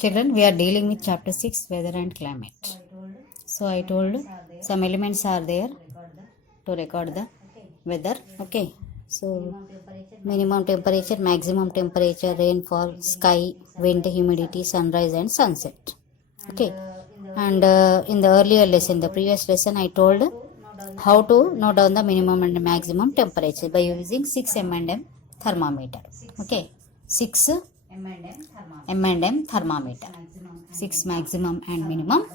Children, we are dealing with chapter 6, weather and climate. So I told some elements are there to record the weather. Okay. So minimum temperature, maximum temperature, rainfall, sky, wind, humidity, sunrise and sunset. Okay. And in the earlier lesson, the previous lesson, I told how to note down the minimum and maximum temperature by using 6 M&M thermometer. Okay. 6 M&M thermometer. 6 maximum and minimum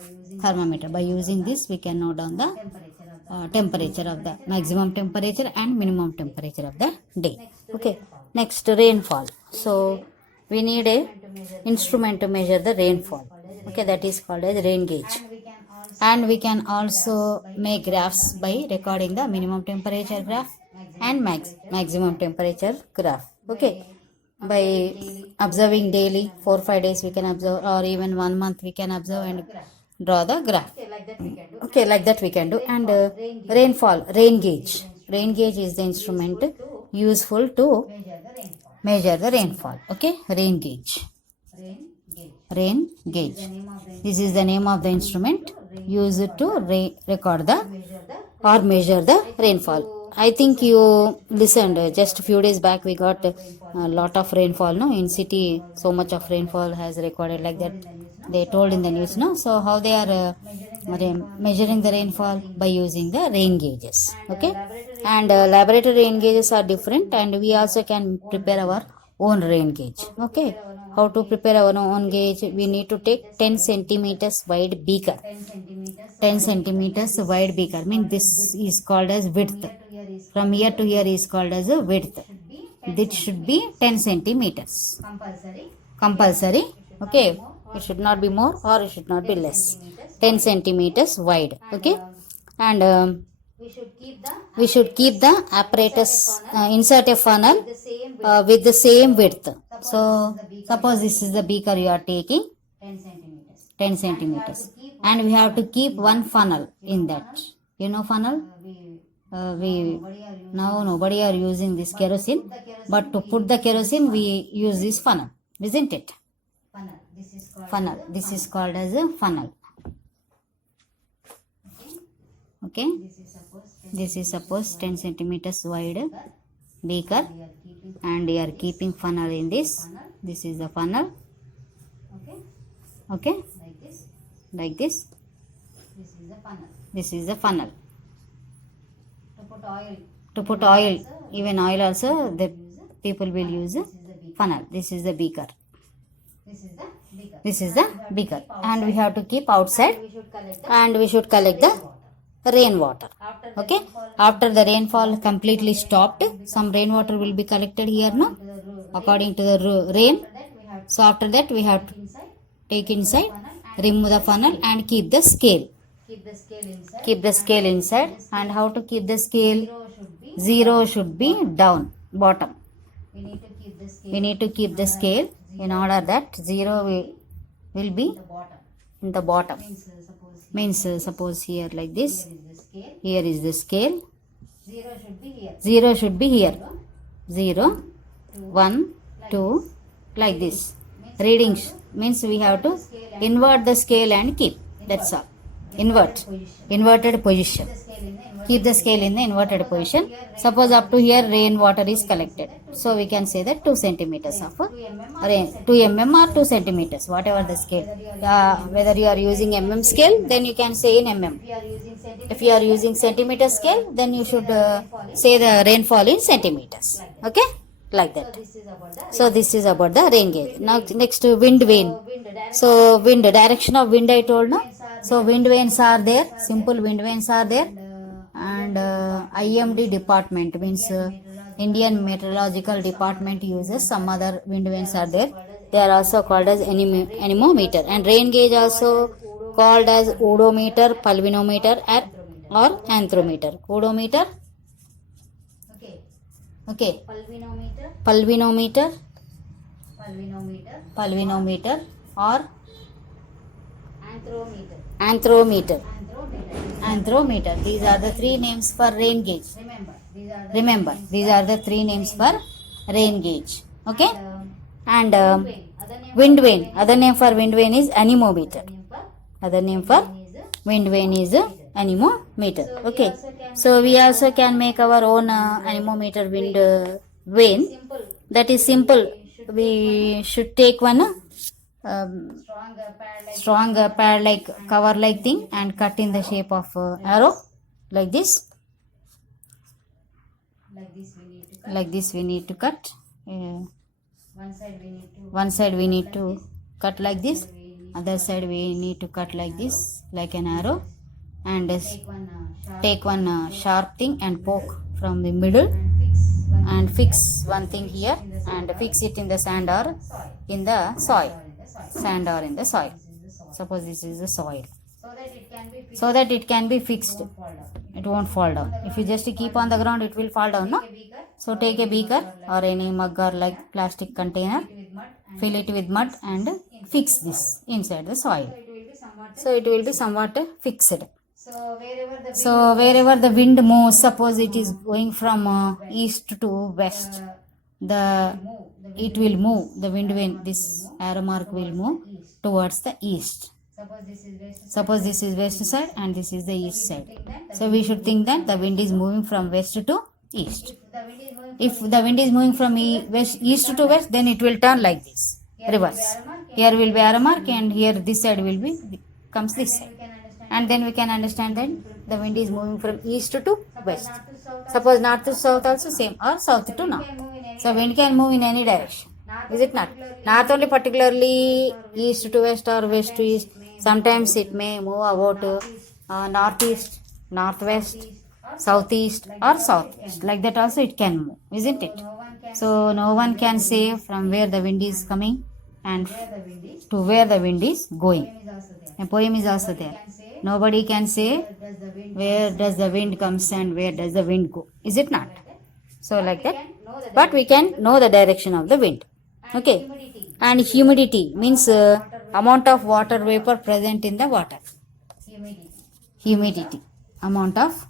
thermometer. By using this, we can note down the temperature of the maximum temperature and minimum temperature of the day. Okay. Next, rainfall. So we need a instrument to measure the rainfall. Okay, that is called as rain gauge. And we can also make graphs by recording the minimum temperature graph and maximum temperature graph. Okay, by observing daily 4-5 days we can observe, or even 1 month we can observe and draw the graph. Okay, like that we can do. And rainfall, rain gauge. Rain gauge is the instrument useful to measure the rainfall. Okay, rain gauge. Rain gauge. This is the name of the instrument used to record the or measure the rainfall. I think you listened just a few days back. We got a lot of rainfall. No, in city so much of rainfall has recorded, like that they told in the news. No, so how they are measuring the rainfall? By using the rain gauges. Okay, and laboratory rain gauges are different, and we also can prepare our own rain gauge. Okay, how to prepare our own gauge? We need to take 10 centimeters wide beaker. 10 centimeters wide beaker means this is called as width. From here to here is called as a width. This should be 10 centimeters. Compulsory. Okay, it should not be more or it should not be less. 10 centimeters wide. Okay, and we should keep the apparatus, insert a funnel with the same width. So suppose this is the beaker you are taking, 10 centimeters, and we have to keep one funnel in that. You know funnel? We now nobody are using this kerosene, but to put the kerosene we use this funnel, isn't it? Funnel. This is called as a funnel. Okay. This is suppose 10 centimeters wide beaker, and we are keeping funnel in this. This is the funnel. Okay, like this. This is the funnel. To put oil, even oil also the people will use a funnel. This is the beaker. This is the beaker, and we have to keep outside, and we should collect the rainwater. Okay, after the rainfall completely stopped, some rainwater will be collected here now according to the rain. So after that we have to take inside, remove the funnel and keep the scale. Keep the scale inside. And how to keep the scale? 0 should be down, bottom. We need to keep the scale in order that 0 will be in the bottom. Means suppose here like this. Here is the scale. 0 should be here. 0, 1, 2, like this. Readings means we have to invert the scale and keep. That's all. Inverted position. Keep the scale in the inverted position. Suppose up to here rainwater is collected. So we can say that 2 centimeters of rain. 2 mm or 2 centimeters, whatever the scale. Whether you are using mm scale, then you can say in mm. If you are using centimeter scale, then you should say the rainfall in centimeters. Okay, like that. So this is about the rain gauge. Now next, wind vane. So wind, direction of wind I told now. So wind vanes are there. Simple wind vanes are there. And IMD department means Indian Meteorological Department uses some other wind vanes are there. They are also called as anemometer. And rain gauge also called as odometer, pulvinometer or anthrometer. Odometer. Okay. Pulvinometer or anthrometer. These are the 3 names for rain gauge. Remember, these are the 3 names for rain gauge. Okay. And Wind vane. Other name for wind vane is anemometer. Other name for wind vane is anemometer. Okay. So we also can make our own anemometer wind vane. That is simple. We should take one strong pad like cover like thing and cut in the shape of arrow like this. Like this we need to cut. One side we need to cut like this. Other side we need to cut like this, like an arrow, and take one sharp thing and poke from the middle and fix one thing here and fix it in the sand or in the soil. Sand or in the soil. Suppose this is the soil. So that it can be fixed. It won't fall down. If you just keep on the ground, it will fall down, no? So take a beaker or any mug or like plastic container, fill it with mud and fix this inside the soil. So it will be somewhat fixed. So wherever the wind moves, suppose it is going from east to west, it will move, the wind vane, this arrow mark will move towards the east. Suppose this is west side and this is the east side. So we should think that the wind is moving from west to east. If the wind is moving from east to west, then it will turn like this, reverse. Here will be arrow mark and here this side will be, comes this side. And then we can understand that the wind is moving from east to west. Suppose north to south also same, or south to north. So wind can move in any direction, is it not? Not only particularly east to west or west to east. Sometimes it may move about northeast, northwest, southeast or southwest. Like that also it can move, isn't it? So no one can say from where the wind is coming and to where the wind is going. A poem is also there. Nobody can say where does the wind comes and where does the wind go. Is it not? So like that. But we can know the direction of the wind. Okay. And humidity means amount of water vapor present in the water. Humidity. Amount of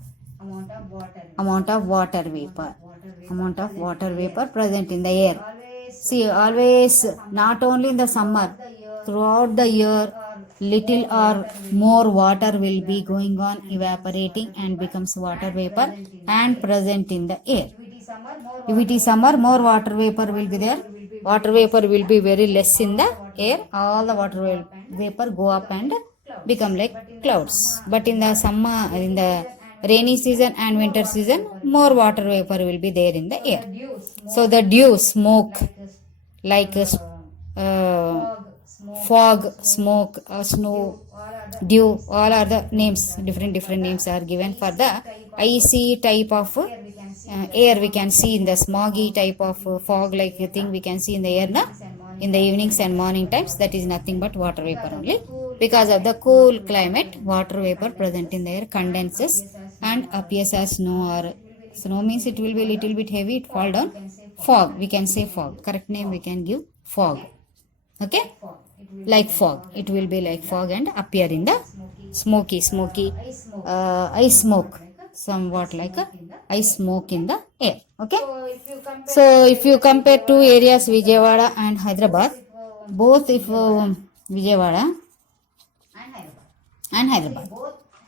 water vapor. Amount of water vapor present in the air. See, always, not only in the summer, throughout the year, little or more water will be going on evaporating and becomes water vapor and present in the air. If it is summer, more water vapor will be there. Water vapor will be very less in the air. All the water vapor go up and become like clouds. But in the summer, in the rainy season and winter season, more water vapor will be there in the air. So the dew, smoke, like fog, smoke, snow, dew, all are the names, different names are given for the icy type of air we can see in the smoggy type of fog like thing we can see in the air na? In the evenings and morning times. That is nothing but water vapor only. Because of the cool climate, water vapor present in the air condenses and appears as snow, or snow means it will be little bit heavy, it fall down. Fog, we can say fog. Correct name we can give fog. Okay, like fog, it will be like fog and appear in the smoky ice smoke, somewhat like a ice smoke in the air. Okay, so if you compare two areas, Vijayawada and Hyderabad, both if Vijayawada and Hyderabad,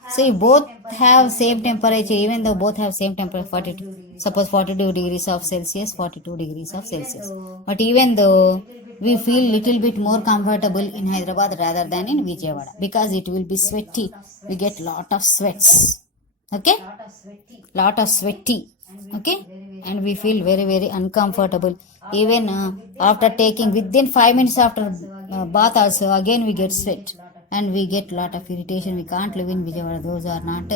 see, both have same temperature, even though both have same temperature, 42, suppose 42 degrees of Celsius, 42 degrees of Celsius. But even though we feel little bit more comfortable in Hyderabad rather than in Vijayawada, because it will be sweaty. We get lot of sweats. Okay, lot of sweaty. Okay, and we feel very uncomfortable. Even after taking within 5 minutes after bath also, again we get sweat and we get lot of irritation. We can't live in Vijayawada. Those are not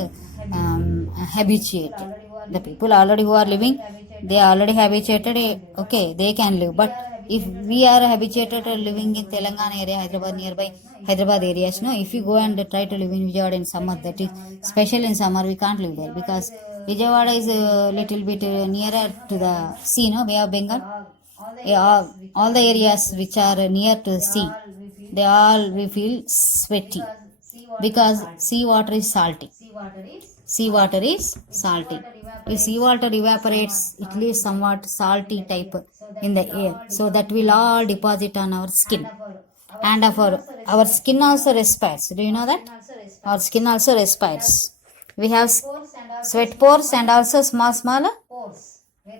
habituated. The people already who are living, they are already habituated. Okay, they can live. But if we are habituated living in Telangana area, Hyderabad, nearby Hyderabad areas, no, if you go and try to live in Vijayawada in summer, that is special in summer, we can't live there because Vijayawada is a little bit nearer to the sea, no, Bay of Bengal. Yeah, all the areas which are near to the sea, they all we feel sweaty because sea water is salty. Sea water is salty. If sea water evaporates, it leaves somewhat salty type in the air. So that will all deposit on our skin. and our skin also respires. Do you know that? Our skin also respires. We have sweat pores and also small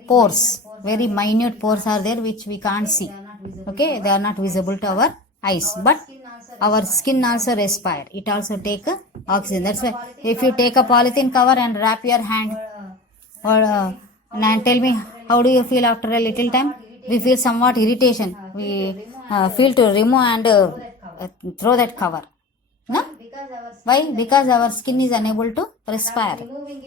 pores. Very minute pores are there which we can't see. Okay, they are not visible to our eyes, but our skin also respire. It also take oxygen. That's why if you take a polythene cover and wrap your hand, or and tell me, how do you feel after a little time? We feel somewhat irritation. We feel to remove and throw that cover. No? Why? Because our skin is unable to respire,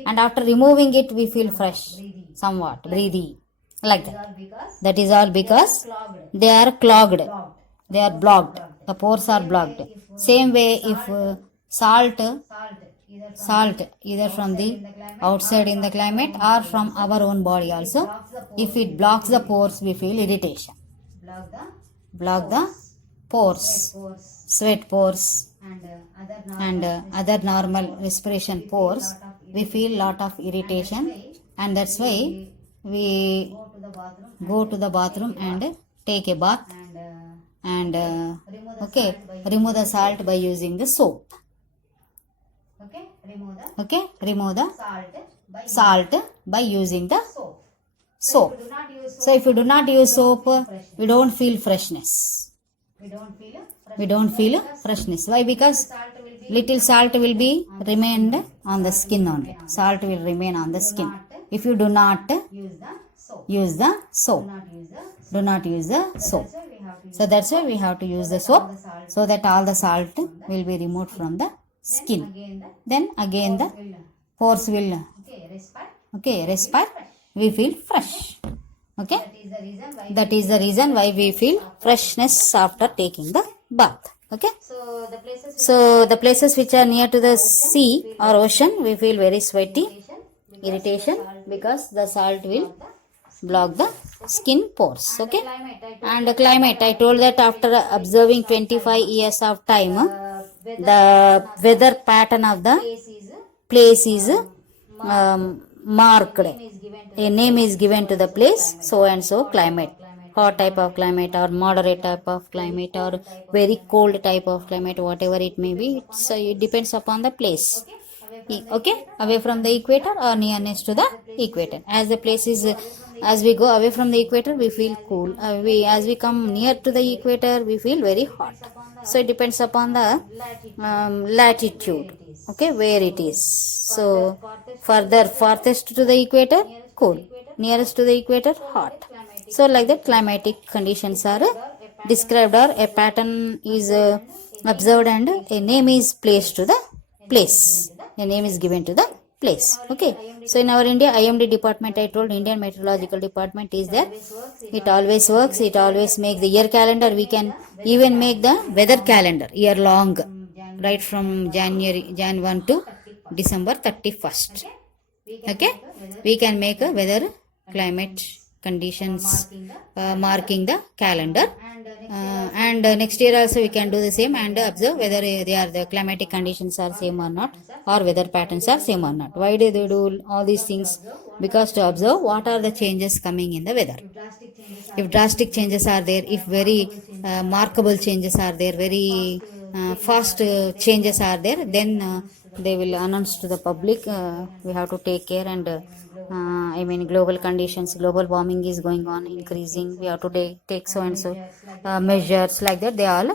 and after removing it we feel fresh, somewhat breathy, like that. That is all because they are clogged, they are blocked, the pores are blocked. Same way, if salt either from the outside in the climate or from our own body also, if it blocks the pores we feel irritation. Block the pores, sweat pores and other normal respiration pores, we feel lot of irritation, and that's why we go to the bathroom and take a bath and okay, remove the salt by using the soap. Okay, remove the salt by using the soap. So if you do not use soap, we don't feel freshness. We don't feel freshness. Why? Because little salt will be remained on the skin only. Salt will remain on the skin if you do not use the soap. Do not use the soap. So that's why we have to use the soap, so that all the salt will be removed from the skin. Then again the pores will respire. We feel fresh. Okay, that is the reason why we feel freshness after taking the bath. Okay, so the places which are near to the sea or ocean, we feel very sweaty, irritation, because the salt will block the skin pores. Okay, and the climate, I told that after observing 25 years of time, the weather pattern of the place is marked. A name is given to the place, so and so climate. Hot type of climate, or moderate type of climate, or very cold type of climate, whatever it may be, it depends upon the place. Okay, away from the equator or nearness to the equator. As the place is, as we go away from the equator, we feel cool. As we come near to the equator, we feel very hot. So it depends upon the latitude. Okay, where it is. So further farthest to the equator, cool. Nearest to the equator, hot. So like that, climatic conditions are described, or a pattern is observed, and a name is placed to the place. A name is given to the place. Okay, so in our India IMD department, I told, Indian Meteorological Department is there. It always works. It always make the year calendar. We can even make the weather calendar year long, right from Jan 1 to December 31st. Okay, we can make a weather climate conditions marking the calendar, and next year also we can do the same and observe whether the climatic conditions are same or not, or weather patterns are same or not. Why do they do all these things? Because to observe what are the changes coming in the weather. If drastic changes are there, if very markable changes are there, very fast changes are there, then they will announce to the public. We have to take care, and I mean, global conditions, global warming is going on, increasing. We have to take so and so measures, like that. They all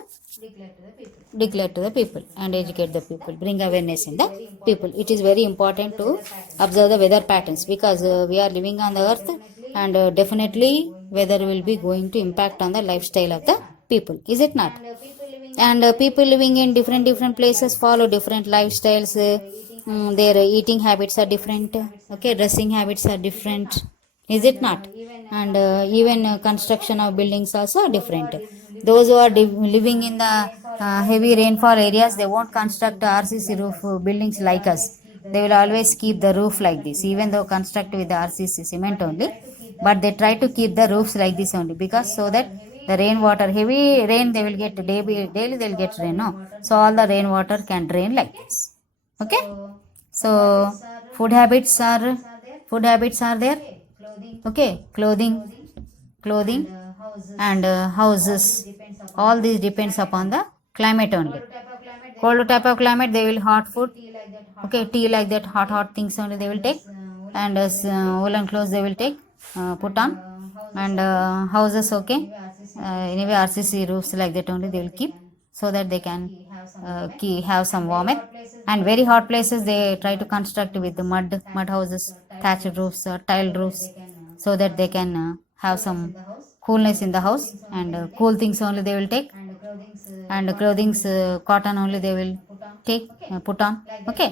declare to the people and educate the people, bring awareness in the people. It is very important to observe the weather patterns, because we are living on the earth, and definitely weather will be going to impact on the lifestyle of the people. Is it not? And people living in different places follow different lifestyles. Their eating habits are different. Okay, dressing habits are different. Is it not? And even construction of buildings also are different. Those who are living in the heavy rainfall areas, they won't construct RCC roof buildings like us. They will always keep the roof like this, even though construct with the RCC cement only, but they try to keep the roofs like this only, because so that the rainwater, heavy rain, they will get daily they will get rain, no? So all the rainwater can drain like this. Okay, so food habits are there. Okay, clothing and houses all these depends upon the climate only. Cold type of climate, they will hot food, okay, tea like that, hot things only they will take, and woolen clothes they will take, put on, and houses, okay, anyway RCC roofs like that only they will keep, so that they can have some warmth. And very hot places they try to construct with the mud houses, thatched roofs or tiled roofs, so that they can have some coolness in the house, and cool things only they will take, and clothings cotton only they will take, put on, okay,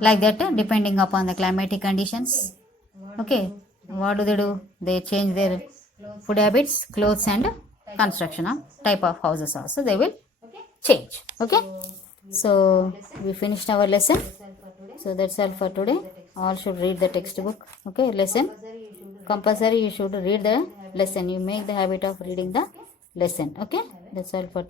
like that, depending upon the climatic conditions. Okay, what do? They change their food habits, clothes, and construction of type of houses also they will change. Okay, so we finished our lesson. So that's all for today. All should read the textbook. Okay, lesson compulsory. You should read the lesson. You make the habit of reading the lesson. Okay, that's all for today.